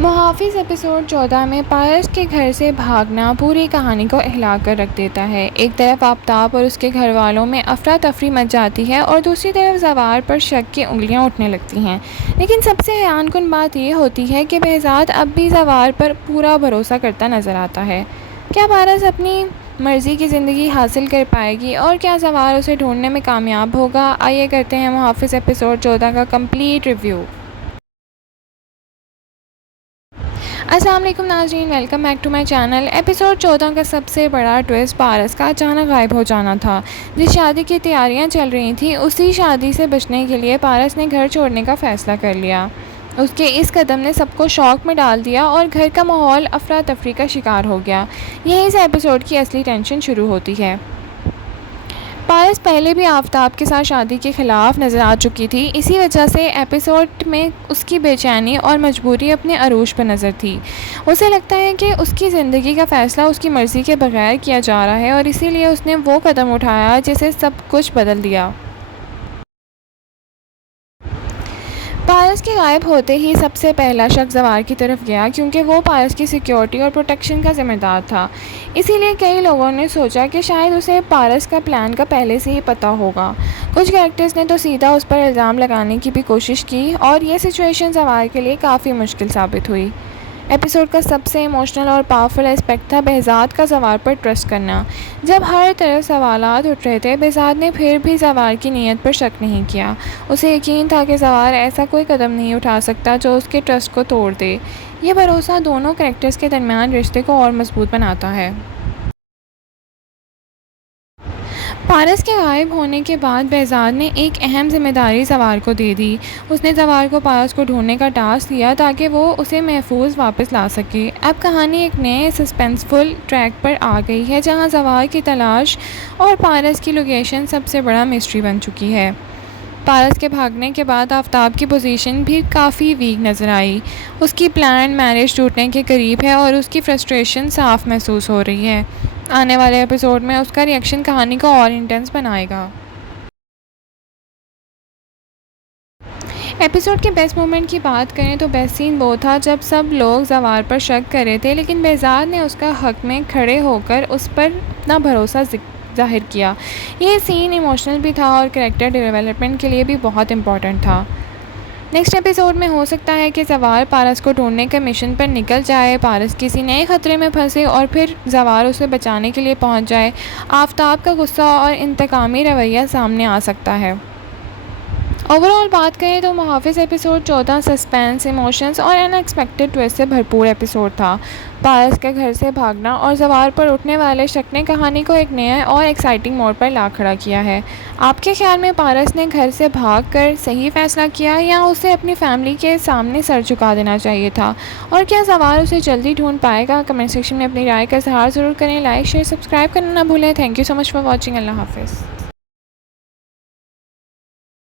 मुहाफ़िज़ episode 14 में पारस के घर से भागना पूरी कहानी को हिला कर रख देता है। एक तरफ आफ़ताब और उसके घर वालों में अफरा तफरी मच जाती है और दूसरी तरफ ज़वार पर शक की उंगलियां उठने लगती हैं। लेकिन सबसे हैरानकुन बात यह होती है कि behज़ाद अब भी ज़वार पर पूरा भरोसा करता नज़र आता है। क्या पारस अपनी मर्ज़ी की ज़िंदगी हासिल कर पाएगी और क्या ज़वार उसे ढूंढने में कामयाब होगा? आइए करते हैं मुहाफ़िज़ एपिसोड 14 का कंप्लीट रिव्यू। अस्सलाम वालेकुम नाज़रीन, welcome back to my channel. Episode 14 का सबसे बड़ा ट्विस्ट पारस का अचानक गायब हो जाना था। जिस शादी की तैयारियां चल रही थी उसी शादी से बचने के लिए पारस ने घर छोड़ने का फ़ैसला कर लिया। उसके इस कदम ने सबको शॉक में डाल दिया और घर का माहौल अफरा तफरी का शिकार हो गया। यहीं से एपिसोड की असली टेंशन शुरू होती है। पारस पहले भी आफ़ताब के साथ शादी के ख़िलाफ़ नज़र आ चुकी थी। इसी वजह से एपिसोड में उसकी बेचैनी और मजबूरी अपने अरूज पर नज़र थी। उसे लगता है कि उसकी ज़िंदगी का फ़ैसला उसकी मर्ज़ी के बगैर किया जा रहा है और इसीलिए उसने वो कदम उठाया जिसे सब कुछ बदल दिया। पारस के गायब होते ही सबसे पहला शक ज़वार की तरफ गया क्योंकि वो पारस की सिक्योरिटी और प्रोटेक्शन का ज़िम्मेदार था। इसीलिए कई लोगों ने सोचा कि शायद उसे पारस का प्लान का पहले से ही पता होगा। कुछ कैरेक्टर्स ने तो सीधा उस पर इल्ज़ाम लगाने की भी कोशिश की और ये सिचुएशन ज़वार के लिए काफ़ी मुश्किल साबित हुई। एपिसोड का सबसे इमोशनल और पावरफुल एस्पेक्ट था behज़ाद का ज़वार पर ट्रस्ट करना। जब हर तरफ सवालात उठ रहे थे, behज़ाद ने फिर भी ज़वार की नीयत पर शक नहीं किया। उसे यकीन था कि ज़वार ऐसा कोई कदम नहीं उठा सकता जो उसके ट्रस्ट को तोड़ दे। ये भरोसा दोनों कैरेक्टर्स के दरमियान रिश्ते को और मजबूत बनाता है। पारस के गायब होने के बाद behज़ाद ने एक अहम जिम्मेदारी ज़वार को दे दी। उसने ज़वार को पारस को ढूंढने का टास्क दिया ताकि वो उसे महफूज वापस ला सके। अब कहानी एक नए सस्पेंसफुल ट्रैक पर आ गई है जहां ज़वार की तलाश और पारस की लोकेशन सबसे बड़ा मिस्ट्री बन चुकी है। पारस के भागने के बाद आफ़ताब की पोजीशन भी काफ़ी वीक नज़र आई। उसकी प्लान मैरिज टूटने के करीब है और उसकी फ्रस्ट्रेशन साफ महसूस हो रही है। आने वाले एपिसोड में उसका रिएक्शन कहानी को और इंटेंस बनाएगा। एपिसोड के बेस्ट मोमेंट की बात करें तो बेस्ट सीन वो था जब सब लोग ज़वार पर शक कर रहे थे लेकिन behज़ाद ने उसका हक में खड़े होकर उस पर अपना भरोसा ज़ाहिर किया। ये सीन इमोशनल भी था और कैरेक्टर डेवलपमेंट के लिए भी बहुत इम्पॉर्टेंट था। नेक्स्ट एपिसोड में हो सकता है कि ज़वार पारस को ढूंढने के मिशन पर निकल जाए, पारस किसी नए ख़तरे में फंसे और फिर ज़वार उसे बचाने के लिए पहुंच जाए। आफ़ताब का गुस्सा और इंतकामी रवैया सामने आ सकता है। ओवरऑल बात करें तो मुहाफ़िज़ एपिसोड 14 सस्पेंस, इमोशंस और अनएक्सपेक्टेड ट्विस्ट से भरपूर एपिसोड था। पारस के घर से भागना और ज़वार पर उठने वाले शक ने कहानी को एक नया और एक्साइटिंग मोड़ पर ला खड़ा किया है। आपके ख्याल में पारस ने घर से भागकर सही फ़ैसला किया या उसे अपनी फैमिली के सामने सर झुका देना चाहिए था? और क्या ज़वार उसे जल्दी ढूंढ पाएगा? कमेंट सेक्शन में अपनी राय का इज़हार ज़रूर करें। लाइक, शेयर, सब्सक्राइब करना ना भूलें। Thank you so much for watching. अल्लाह हाफ़िज़।